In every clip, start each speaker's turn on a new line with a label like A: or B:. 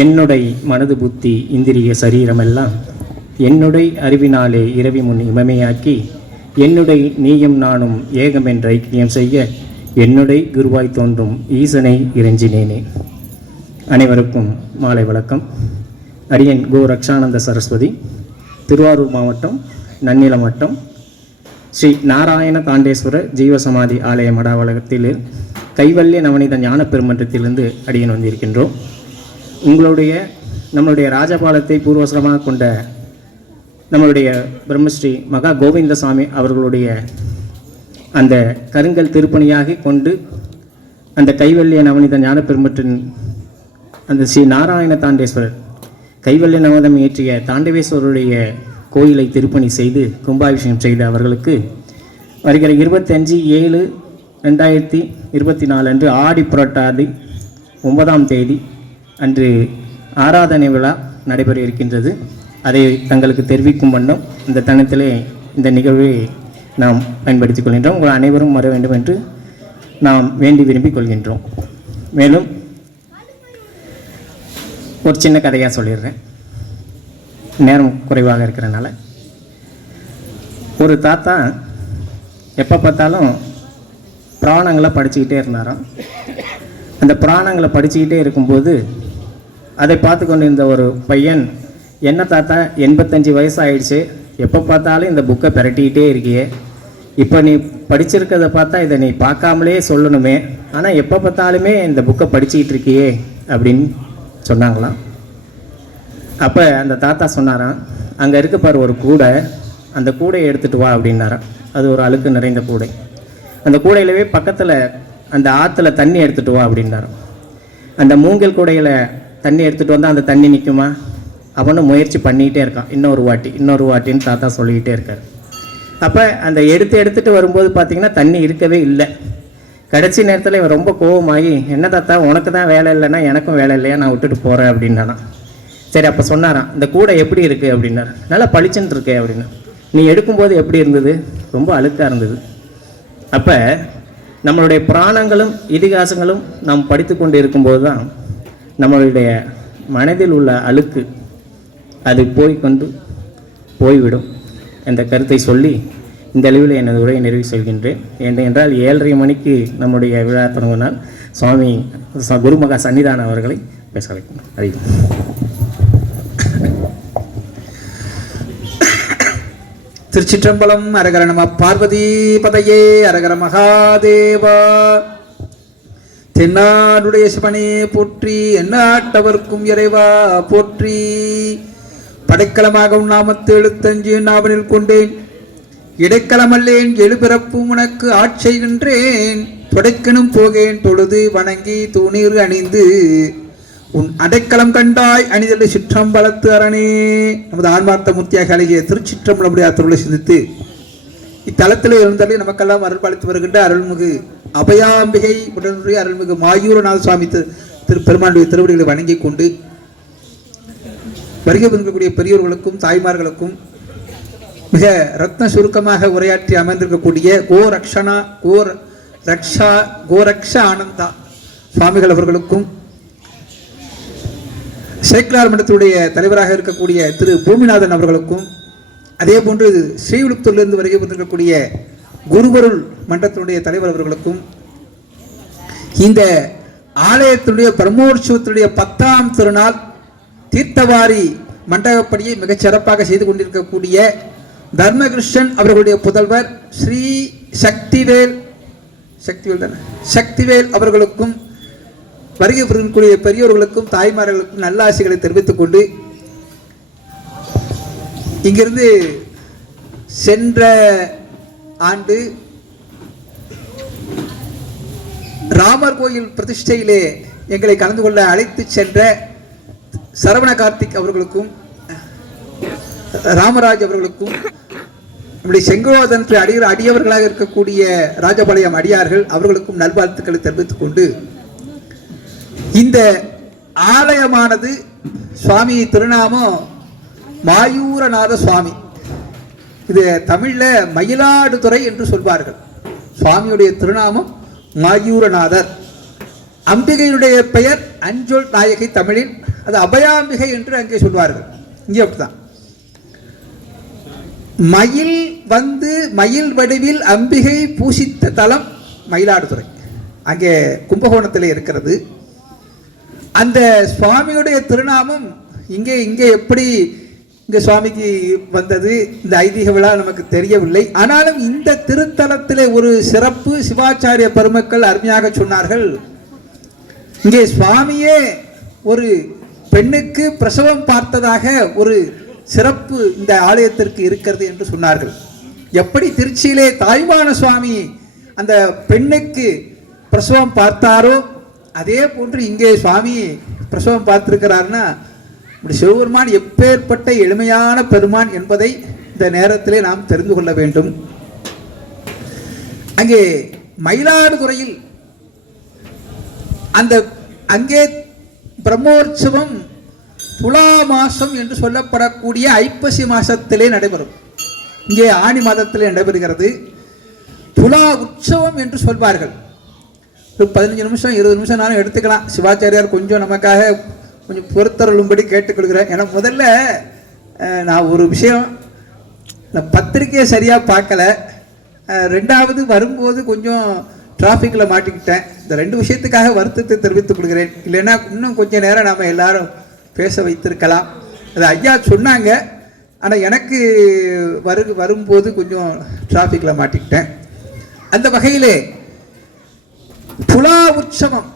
A: என்னுடைய மனது புத்தி இந்திரிய சரீரமெல்லாம் என்னுடைய அறிவினாலே இரவி முன் இமமையாக்கி என்னுடைய நீயும் நானும் ஏகம் என்ற ஐக்கியம் செய்ய என்னுடைய குருவாய் தோன்றும் ஈசனை இறைஞ்சினேனே. அனைவருக்கும் மாலை வணக்கம். அரியன் கோ ரக்ஷானந்த சரஸ்வதி திருவாரூர் மாவட்டம் நன்னில மட்டம் ஸ்ரீ நாராயண தாண்டேஸ்வர ஜீவசமாதி ஆலய மடாவளகத்தில் கைவல்ய நவநீத ஞான பெருமன்றத்திலிருந்து அடியன் வந்திருக்கின்றோம். உங்களுடைய நம்மளுடைய ராஜபாலத்தை பூர்வசரமாக கொண்ட நம்மளுடைய பிரம்மஸ்ரீ மகா கோவிந்தசாமி அவர்களுடைய அந்த கருங்கல் திருப்பணியாக கொண்டு அந்த கைவல்லிய நவநீத ஞான பெருமற்றின் அந்த ஸ்ரீ நாராயண தாண்டேஸ்வரர் கைவல்லிய நவதம் இயற்றிய தாண்டவேஸ்வரருடைய கோயிலை திருப்பணி செய்து கும்பாபிஷேகம் செய்த அவர்களுக்கு வருகிற இருபத்தஞ்சு ஏழு ரெண்டாயிரத்தி இருபத்தி நாலு அன்று ஆடி புரட்டாதி ஒன்பதாம் தேதி அன்று ஆராதனை விழா நடைபெற இருக்கின்றது அதை தங்களுக்கு தெரிவிக்கும் வண்ணம் இந்த தனத்திலே இந்த நிகழ்வை நாம் பயன்படுத்திக் கொள்கின்றோம். உங்கள் அனைவரும் வர வேண்டும் என்று நாம் வேண்டி விரும்பிக் கொள்கின்றோம். மேலும் ஒரு சின்ன கதையாக சொல்லிடுறேன். நேரம் குறைவாக இருக்கிறனால. ஒரு தாத்தா எப்போ பார்த்தாலும் புராணங்களை படிச்சுக்கிட்டே இருந்தாராம். அந்த புராணங்களை படிச்சுக்கிட்டே இருக்கும்போது அதை பார்த்து கொண்டு இருந்த ஒரு பையன் என்ன தாத்தா எண்பத்தஞ்சு வயசு ஆயிடுச்சு எப்போ பார்த்தாலும் இந்த புக்கை பிரட்டிக்கிட்டே இருக்கியே. இப்போ நீ படிச்சிருக்கிறத பார்த்தா இதை நீ பார்க்காமலே சொல்லணுமே. ஆனால் எப்போ பார்த்தாலுமே இந்த புக்கை படிச்சுக்கிட்டு இருக்கியே அப்படின்னு சொன்னாங்களாம். அப்போ அந்த தாத்தா சொன்னாராம் அங்கே இருக்க பாரு ஒரு கூடை. அந்த கூடையை எடுத்துகிட்டு வா அப்படின்னாராம். அது ஒரு அழுக்கு நிறைந்த கூடை. அந்த கூடையிலவே பக்கத்தில் அந்த ஆற்றுல தண்ணி எடுத்துகிட்டு வா அப்படின்னாராம். அந்த மூங்கில் கூடையில் தண்ணி எடுத்துகிட்டு வந்தால் அந்த தண்ணி நிற்குமா அவனும் முயற்சி பண்ணிக்கிட்டே இருக்கான். இன்னொரு வாட்டி இன்னொரு வாட்டின்னு தாத்தா சொல்லிக்கிட்டே இருக்கார். அப்போ அந்த எடுத்து எடுத்துகிட்டு வரும்போது பார்த்தீங்கன்னா தண்ணி இருக்கவே இல்லை. கடைசி நேரத்தில் இவன் ரொம்ப கோவமாகி என்ன தாத்தா உனக்கு தான் வேலை இல்லைன்னா எனக்கும் வேலை இல்லையா? நான் விட்டுட்டு போகிறேன் அப்படின்னானா சரி அப்போ சொன்னாராம் இந்த கூடை எப்படி இருக்குது அப்படின்னாரு. நல்லா பளிச்சுன்னு இருக்கே அப்படின்னு நீ எடுக்கும்போது எப்படி இருந்தது? ரொம்ப அழுக்காக இருந்தது. அப்போ நம்மளுடைய புராணங்களும் இதிகாசங்களும் நாம் படித்து கொண்டு இருக்கும்போது தான் நம்மளுடைய மனதில் உள்ள அழுக்கு அது போய் கொண்டு போய்விடும் என்ற கருத்தை சொல்லி இந்த அளவில் எனது உரையை நிறைவு செய்கின்றேன். ஏனென்றால் ஏழரை மணிக்கு நம்முடைய விழா தொடங்கினால் சுவாமி குருமகா சன்னிதான அவர்களை பேச வைக்கணும் அறிவு
B: திருச்சிற்றம்பலம் அரகர நம பார்வதி பதையே அரகர மகாதேவா. தென்னாடுடைய சிவனே போற்றி எந்நாட்டவர்க்கும் இறைவா போற்றி. படைக்கலமாக நாமத்து எழுத்தஞ்சு நாவனில் கொண்டேன். இடைக்கலமல்லேன் எழுபிறப்பும் உனக்கு ஆட்செய்கின்றேன் தொடைக்கணும் போகேன் தொழுது வணங்கி தூணீர் அணிந்து. உன் அடைக்கலம் கண்டாய் அணிதலை சிற்றம்பலத்து அரணே. நமது ஆன்மார்த்த மூர்த்தியாக அழகிய திருச்சிற்றம்பலமுடைய அத்தருளை சிந்தித்து இத்தலத்தில் இருந்தாலே நமக்கெல்லாம் அருள்பாலித்து வருகின்ற அருள்மிகு அபயாம்பிகை உடனுடைய அருள்மிகு மாயூரநாத சுவாமி திரு பெருமானுடைய திருவடிகளை வணங்கிக் கொண்டு வருகை வந்திருக்கக்கூடிய பெரியோர்களுக்கும் தாய்மார்களுக்கும் மிக ரத்ன சுருக்கமாக உரையாற்றி அமர்ந்திருக்கக்கூடிய கோ ரக்ஷனா கோ ரக்ஷா கோரக்ஷ ஆனந்தா சுவாமிகள் அவர்களுக்கும் சேக்கலார் மண்டலத்துடைய தலைவராக இருக்கக்கூடிய திரு பூமிநாதன் அவர்களுக்கும் அதே போன்று ஸ்ரீவிழுத்தூரிலிருந்து வருகை வந்திருக்கக்கூடிய குருவருள் மன்றத்தினுடைய தலைவர் அவர்களுக்கும் இந்த ஆலயத்தினுடைய பிரம்மோற்சவத்தினுடைய பத்தாம் திருநாள் தீர்த்தவாரி மண்டபப்படியை மிகச் சிறப்பாக செய்து கொண்டிருக்கக்கூடிய தர்மகிருஷ்ணன் அவர்களுடைய புதல்வர் ஸ்ரீ சக்திவேல் சக்திவேல் தானே? சக்திவேல் அவர்களுக்கும் வருகை புரியக்கூடிய பெரியோர்களுக்கும் தாய்மார்களுக்கும் நல்ல ஆசைகளை தெரிவித்துக் கொண்டு இங்கிருந்து சென்ற ஆண்டு ராமர் கோயில் பிரதிஷ்டையிலே எங்களை கலந்து கொள்ள அழைத்து சென்ற சரவண கார்த்திக் அவர்களுக்கும் ராமராஜ் அவர்களுக்கும் நம்முடைய செங்கோதனத்தில் அடிய அடியவர்களாக இருக்கக்கூடிய ராஜபாளையம் அடியார்கள் அவர்களுக்கும் நல்வாழ்த்துக்களை தெரிவித்துக் கொண்டு இந்த ஆலயமானது சுவாமி திருநாமம் மாயூரநாத சுவாமி. இது தமிழில் மயிலாடுதுறை என்று சொல்வார்கள். சுவாமியுடைய திருநாமம் மாயூரநாதர். அம்பிகையினுடைய பெயர் அஞ்சொல் நாயகி தமிழில் அது அபயாம்பிகை என்று அங்கே சொல்வார்கள். இங்கே அப்படிதான் மயில் வந்து மயில் வடிவில் அம்பிகை பூசித்த தலம் மயிலாடுதுறை. அங்கே கும்பகோணத்தில் இருக்கிறது. அந்த சுவாமியுடைய திருநாமம் இங்கே இங்கே எப்படி இங்கே சுவாமிக்கு வந்தது இந்த ஐதீக விழா நமக்கு தெரியவில்லை. ஆனாலும் இந்த திருத்தலத்திலே ஒரு சிறப்பு சிவாச்சாரிய பெருமக்கள் அருமையாக சொன்னார்கள். இங்கே சுவாமியே ஒரு பெண்ணுக்கு பிரசவம் பார்த்ததாக ஒரு சிறப்பு இந்த ஆலயத்திற்கு இருக்கிறது என்று சொன்னார்கள். எப்படி திருச்சியிலே தாய்மான சுவாமி அந்த பெண்ணுக்கு பிரசவம் பார்த்தாரோ அதே போன்று இங்கே சுவாமி பிரசவம் பார்த்திருக்கிறார்னா இப்படி சிவபெருமான் எப்பேற்பட்ட எளிமையான பெருமான் என்பதை இந்த நேரத்திலே நாம் தெரிந்து கொள்ள வேண்டும். அங்கே மயிலாடுதுறையில் அந்த அங்கே பிரம்மோற்சவம் துலா மாசம் என்று சொல்லப்படக்கூடிய ஐப்பசி மாசத்திலே நடைபெறும். இங்கே ஆணி மாதத்திலே நடைபெறுகிறது. துலா உற்சவம் என்று சொல்வார்கள். ஒரு பதினஞ்சு நிமிஷம் இருபது நிமிஷம் நானும் எடுத்துக்கலாம். சிவாச்சாரியார் கொஞ்சம் நமக்காக கொஞ்சம் பொறுத்தருளும்படி கேட்டுக்கொள்கிறேன் ஏன்னா முதல்ல நான் ஒரு விஷயம் நான் பத்திரிக்கையை சரியாக பார்க்கல. ரெண்டாவது வரும்போது கொஞ்சம் டிராஃபிக்கில் மாட்டிக்கிட்டேன். இந்த ரெண்டு விஷயத்துக்காக வருத்தத்தை தெரிவித்துக் கொள்கிறேன். இல்லைன்னா இன்னும் கொஞ்சம் நேரம் நாம் எல்லாரும் பேச வைத்திருக்கலாம். அது ஐயா சொன்னாங்க. ஆனால் எனக்கு வரு வரும்போது கொஞ்சம் டிராஃபிக்கில் மாட்டிக்கிட்டேன். அந்த வகையிலே துலா உற்சவம்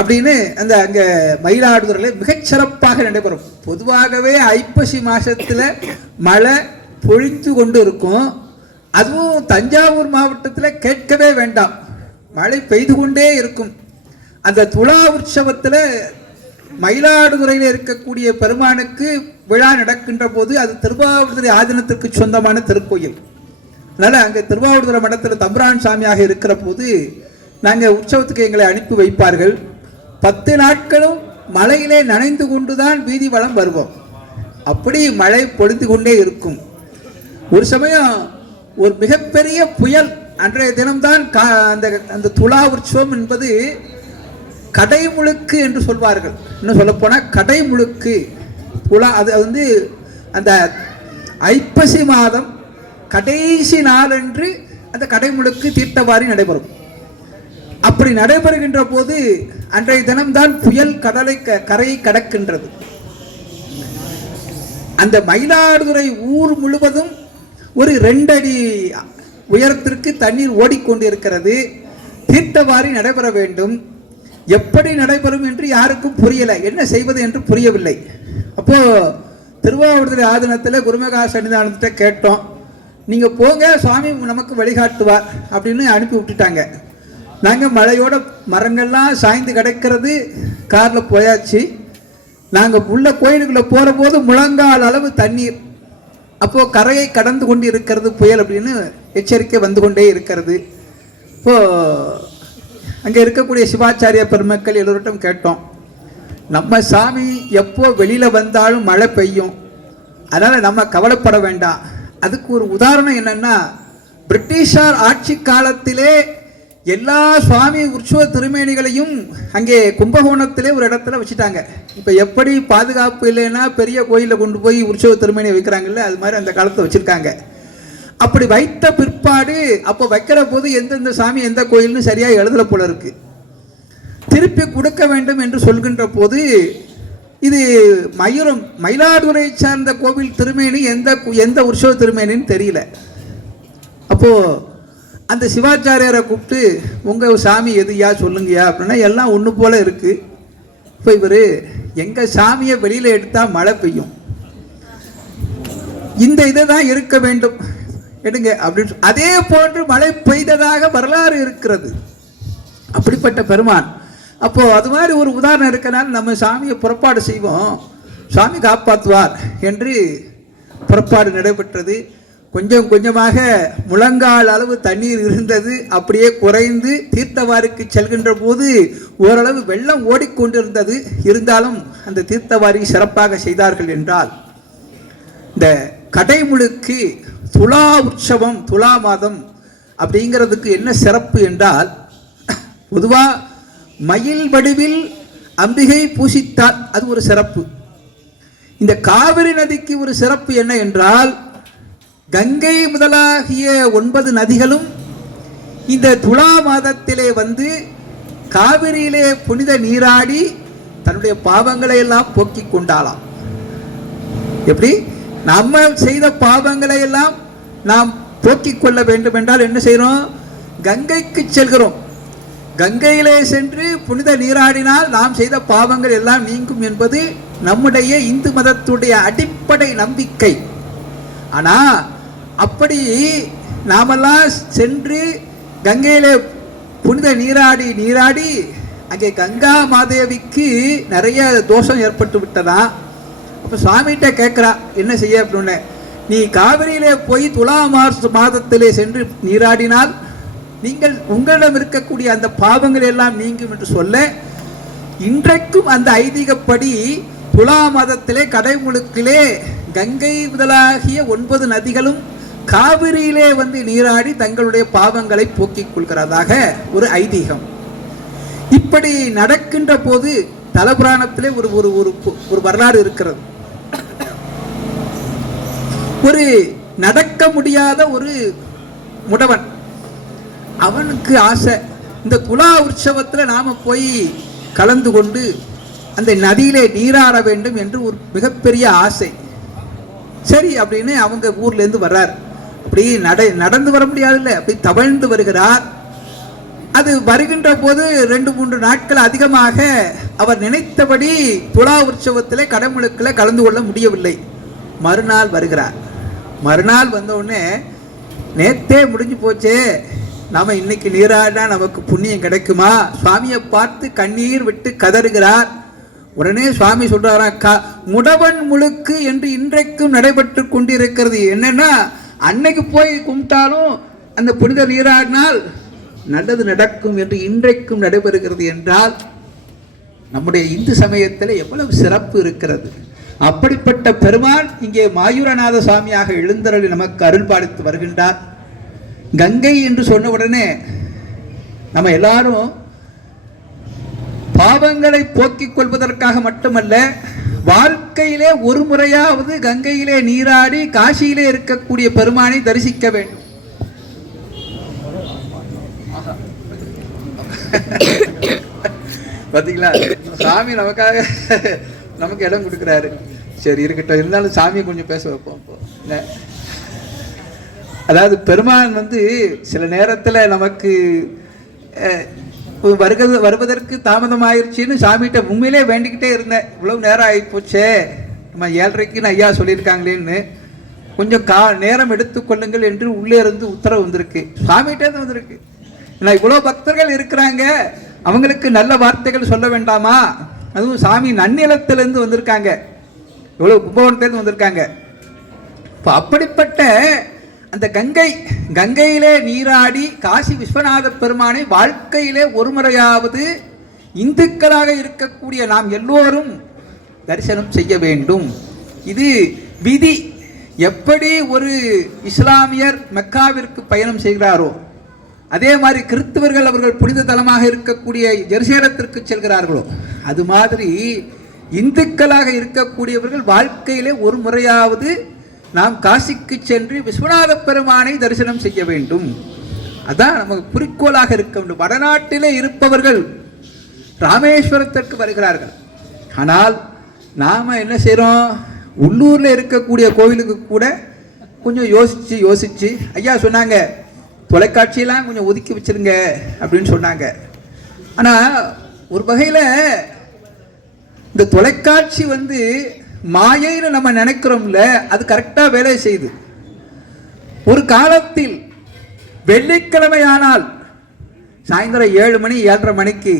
B: அப்படின்னு அந்த அங்கே மயிலாடுதுறையில் மிகச்சிறப்பாக நடைபெறும். பொதுவாகவே ஐப்பசி மாதத்தில் மழை பொழித்து கொண்டு இருக்கும். அதுவும் தஞ்சாவூர் மாவட்டத்தில் கேட்கவே வேண்டாம். மழை பெய்து கொண்டே இருக்கும். அந்த துலா உற்சவத்தில் மயிலாடுதுறையில் இருக்கக்கூடிய பெருமானுக்கு விழா நடக்கின்ற போது அது திருவாவூர்துறை ஆதீனத்திற்கு சொந்தமான திருக்கோயில். அதனால் அங்கே திருவாவூர்துறை மடத்தில் தம்புரான் சாமியாக இருக்கிற போது நாங்கள் உற்சவத்துக்கு எங்களை அனுப்பி வைப்பார்கள். பத்து நாட்களும் மழையிலே நனைந்து கொண்டுதான் வீதி வளம் வருவோம். அப்படி மழை பொழிந்து கொண்டே இருக்கும். ஒரு சமயம் ஒரு மிகப்பெரிய புயல் அன்றைய தினம்தான் கா அந்த அந்த துலா உற்சவம் என்பது கடைமுழுக்கு என்று சொல்வார்கள். இன்னும் சொல்லப்போனால் கடைமுழுக்கு புலா அது வந்து அந்த ஐப்பசி மாதம் கடைசி நாளன்று அந்த கடைமுழுக்கு தீர்த்தவாரி நடைபெறும். அப்படி நடைபெறுகின்ற போது அன்றைய தினம்தான் புயல் கடலை க- கரையை கடக்கின்றது. அந்த மயிலாடுதுறை ஊர் முழுவதும் ஒரு ரெண்டடி உயரத்திற்கு தண்ணீர் ஓடிக்கொண்டிருக்கிறது. தீர்த்தவாரி நடைபெற வேண்டும். எப்படி நடைபெறும் என்று யாருக்கும் புரியலை. என்ன செய்வது என்று புரியவில்லை. அப்போ திருவாவூர்துறை ஆதீனத்தில் குருமகா சன்னிதானத்திட்ட கேட்டோம். நீங்கள் போங்க சுவாமி நமக்கு வழிகாட்டுவார் அப்படின்னு அனுப்பி விட்டுட்டாங்க. நாங்கள் மழையோட மரங்கள்லாம் சாய்ந்து கிடக்கிறது காரில் போயாச்சு. நாங்கள் உள்ள கோயிலுக்குள்ளே போகிற போது முழங்கால் அளவு தண்ணீர். அப்போது கரையை கடந்து கொண்டு இருக்கிறது புயல் அப்படின்னு எச்சரிக்கை வந்து கொண்டே இருக்கிறது. இப்போது அங்கே இருக்கக்கூடிய சிவாச்சாரிய பெருமக்கள் எல்லோருட்டும் கேட்டோம். நம்ம சாமி எப்போ வெளியில் வந்தாலும் மழை பெய்யும். அதனால் நம்ம கவலைப்பட வேண்டாம். அதுக்கு ஒரு உதாரணம் என்னன்னா பிரிட்டிஷார் ஆட்சி காலத்திலே எல்லா சுவாமி உற்சவ திருமேனிகளையும் அங்கே கும்பகோணத்திலே ஒரு இடத்துல வச்சுட்டாங்க. இப்போ எப்படி பாதுகாப்பு இல்லைன்னா பெரிய கோயிலில் கொண்டு போய் உற்சவ திருமேனி வைக்கிறாங்கல்ல அது மாதிரி அந்த காலத்தை வச்சுருக்காங்க. அப்படி வைத்த பிற்பாடு அப்போ வைக்கிற போது எந்தெந்த சாமி எந்த கோயில்னு சரியாக எழுதல போல இருக்கு. திருப்பி கொடுக்க வேண்டும் என்று சொல்கின்ற போது இது மயூரம் மயிலாடுதுறை சார்ந்த கோவில் திருமேனி எந்த எந்த உற்சவ திருமேனின்னு தெரியல. அப்போது அந்த சிவாச்சாரியரை கூப்பிட்டு உங்கள் சாமி எதுயா சொல்லுங்கயா அப்படின்னா எல்லாம் ஒன்று போல் இருக்குது இப்போ இவர் எங்கள் சாமியை வெளியில் எடுத்தால் மழை பெய்யும். இந்த இதை தான் இருக்க வேண்டும். எடுங்க. அப்படின்னு அதே போன்று மழை பெய்ததாக வரலாறு இருக்கிறது. அப்படிப்பட்ட பெருமான். அப்போது அது மாதிரி ஒரு உதாரணம் இருக்கனால நம்ம சாமியை புறப்பாடு செய்வோம். சாமி காப்பாற்றுவார் என்று புறப்பாடு நடைபெற்றது. கொஞ்சம் கொஞ்சமாக முழங்கால் அளவு தண்ணீர் இருந்தது. அப்படியே குறைந்து தீர்த்தவாரிக்கு செல்கின்ற போது ஓரளவு வெள்ளம் ஓடிக்கொண்டிருந்தது. இருந்தாலும் அந்த தீர்த்தவாரி சிறப்பாக செய்தார்கள் என்றால் இந்த கடைமுழுக்கு துலா உற்சவம் துலா மாதம் அப்படிங்கிறதுக்கு என்ன சிறப்பு என்றால் பொதுவாக மயில் வடிவில் அம்பிகை பூசித்தால் அது ஒரு சிறப்பு. இந்த காவிரி நதிக்கு ஒரு சிறப்பு என்ன என்றால் கங்கை முதலாகிய ஒன்பது நதிகளும் இந்த துலா மாதத்திலே வந்து காவிரியிலே புனித நீராடி தன்னுடைய பாவங்களை எல்லாம் போக்கிக் கொண்டாலாம் எப்படி? நம்ம செய்த பாவங்களை எல்லாம் நாம் போக்கிக் கொள்ள வேண்டும் என்றால் என்ன செய்கிறோம்? கங்கைக்கு செல்கிறோம். கங்கையிலே சென்று புனித நீராடினால் நாம் செய்த பாவங்கள் எல்லாம் நீங்கும் என்பது நம்முடைய இந்து மதத்துடைய அடிப்படை நம்பிக்கை. ஆனால் அப்படி நாமெல்லாம் சென்று கங்கையில் புனித நீராடி நீராடி அங்கே கங்கா மாதேவிக்கு நிறைய தோஷம் ஏற்பட்டு விட்டதா? அப்போ சுவாமிகிட்ட கேட்குறா என்ன செய்ய? அப்படின்னு. நீ காவிரியிலே போய் துலா மார்ச் மாதத்திலே சென்று நீராடினால் நீங்கள் உங்களிடம் இருக்கக்கூடிய அந்த பாவங்கள் எல்லாம் நீங்கும் என்று சொல்ல இன்றைக்கும் அந்த ஐதீகப்படி துலா மாதத்திலே கடைமுழுக்கிலே கங்கை முதலாகிய ஒன்பது நதிகளும் காவிரியிலே வந்து நீராடி தங்களுடைய பாவங்களை போக்கிக் கொள்கிறதாக ஒரு ஐதீகம். இப்படி நடக்கின்ற போது தலபுராணத்திலே ஒரு ஒரு ஒரு ஒரு வரலாறு இருக்கிறது. ஒரு நடக்க முடியாத ஒரு முடவன். அவனுக்கு ஆசை. இந்த துலா உற்சவத்தில் நாம போய் கலந்து கொண்டு அந்த நதியிலே நீராட வேண்டும் என்று ஒரு மிகப்பெரிய ஆசை. சரி அப்படின்னு அவங்க ஊர்லேருந்து வர்றாரு வர்றார். அப்படி நட நடந்து வர முடியாதுல்ல. அப்படி தவழ்ந்து வருகிறார். அது வருகின்ற போது ரெண்டு மூன்று நாட்கள் அதிகமாக அவர் நினைத்தபடி துலா உற்சவத்தில் கடமுழுக்கில் கலந்து கொள்ள முடியவில்லை. மறுநாள் வருகிறார். மறுநாள் வந்தவுடனே நேத்தே முடிஞ்சு போச்சே. நாம இன்னைக்கு நீராடினா நமக்கு புண்ணியம் கிடைக்குமா? சுவாமியை பார்த்து கண்ணீர் விட்டு கதறுகிறார். உடனே சுவாமி சொல்றாராம் முடவன் முழுக்கு என்று இன்றைக்கும் நடைபெற்று கொண்டிருக்கிறது. என்னன்னா அன்னைக்கு போய் கும்பிட்டாலும் அந்த புனித நீராடினால் நல்லது நடக்கும் என்று இன்றைக்கும் நடைபெறுகிறது என்றால் நம்முடைய இந்து சமயத்தில் எவ்வளவு சிறப்பு இருக்கிறது. அப்படிப்பட்ட பெருமான் இங்கே மாயூரநாத சுவாமியாக எழுந்தருளி நமக்கு அருள் பாலித்து வருகின்றார். கங்கை என்று சொன்ன உடனே நம்ம எல்லாரும் பாவங்களை போக்கிக் கொள்வதற்காக மட்டுமல்ல வாழ்க்கையிலே ஒரு முறையாவது கங்கையிலே நீராடி காசியிலே இருக்கக்கூடிய பெருமானை தரிசிக்க வேண்டும். பார்த்தீங்களா சாமி நமக்காக நமக்கு இடம் கொடுக்குறாரு. சரி இருக்கட்டும். இருந்தாலும் சாமியை கொஞ்சம் பேச வைப்போம் இப்போ. அதாவது பெருமான் வந்து சில நேரத்துல நமக்கு வருக வருவதற்கு தாமதமாயிருச்சுன்னு சாமிகிட்ட உண்மையிலே வேண்டிக்கிட்டே இருந்தேன். இவ்வளவு நேரம் ஆகிப்போச்சே. நம்ம ஏழரைக்குன்னு ஐயா சொல்லியிருக்காங்களேன்னு. கொஞ்சம் கா நேரம் எடுத்துக்கொள்ளுங்கள் என்று உள்ளே இருந்து உத்தரவு வந்திருக்கு. சாமிகிட்டே தான் வந்திருக்கு. ஏன்னா இவ்வளோ பக்தர்கள் இருக்கிறாங்க. அவங்களுக்கு நல்ல வார்த்தைகள் சொல்ல வேண்டாமா? அதுவும் சாமி நன்னிலத்திலேருந்து வந்திருக்காங்க. இவ்வளோ கும்பகோணத்துலேருந்து வந்திருக்காங்க. இப்போ அப்படிப்பட்ட அந்த கங்கை கங்கையிலே நீராடி காசி விஸ்வநாத பெருமானை வாழ்க்கையிலே ஒரு முறையாவது இந்துக்களாக இருக்கக்கூடிய நாம் எல்லோரும் தரிசனம் செய்ய வேண்டும். இது விதி. எப்படி ஒரு இஸ்லாமியர் மெக்காவிற்கு பயணம் செய்கிறாரோ அதே மாதிரி கிறிஸ்துவர்கள் அவர்கள் புனித தலமாக இருக்கக்கூடிய ஜெருசேலத்திற்கு செல்கிறார்களோ அது மாதிரி இந்துக்களாக இருக்கக்கூடியவர்கள் வாழ்க்கையிலே ஒரு முறையாவது நாம் காசிக்கு சென்று விஸ்வநாத பெருமானை தரிசனம் செய்ய வேண்டும். அதான் நமக்கு குறிக்கோளாக இருக்க வேண்டும். வடநாட்டிலே இருப்பவர்கள் ராமேஸ்வரத்திற்கு வருகிறார்கள். ஆனால் நாம் என்ன செய்கிறோம் உள்ளூரில் இருக்கக்கூடிய கோவிலுக்கு கூட கொஞ்சம் யோசித்து யோசித்து ஐயா சொன்னாங்க தொலைக்காட்சியெல்லாம் கொஞ்சம் ஒதுக்கி வச்சிருங்க அப்படின்னு சொன்னாங்க. ஆனால் ஒரு வகையில் இந்த தொலைக்காட்சி வந்து மாயைன்னு நம்ம நினைக்கிறோம்ல அது கரெக்டாக வேலை செய்யுது. ஒரு காலத்தில் வெள்ளிக்கிழமையானால் சாயந்தரம் ஏழு மணி ஏழரை மணிக்கு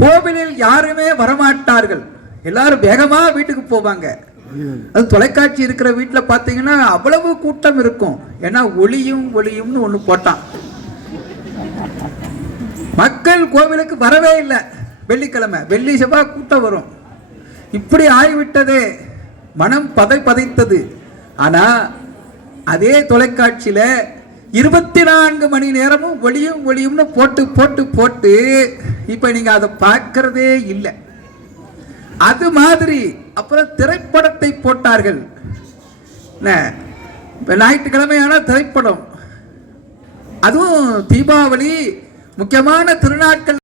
B: கோவிலில் யாருமே வரமாட்டார்கள். எல்லாரும் வேகமாக வீட்டுக்கு போவாங்க. அது தொலைக்காட்சி இருக்கிற வீட்டில் பார்த்தீங்கன்னா அவ்வளவு கூட்டம் இருக்கும். ஏன்னா ஒளியும் ஒளியும்னு ஒன்று போட்டான். மக்கள் கோவிலுக்கு வரவே இல்லை. வெள்ளிக்கிழமை வெள்ளி செவ்வாய் கூட்டம் வரும். இப்படி ஆகிவிட்டதே. மனம் பதை பதைத்தது. ஆனா அதே தொலைக்காட்சியில இருபத்தி நான்கு மணி நேரமும் ஒளியும் ஒளியும்னு போட்டு போட்டு போட்டு இப்ப நீங்க அதை பார்க்கறதே இல்லை. அது மாதிரி அப்புறம் திரைப்படத்தை போட்டார்கள். இப்போ ஞாயிற்றுக்கிழமையான திரைப்படம். அதுவும் தீபாவளி முக்கியமான திருநாட்கள்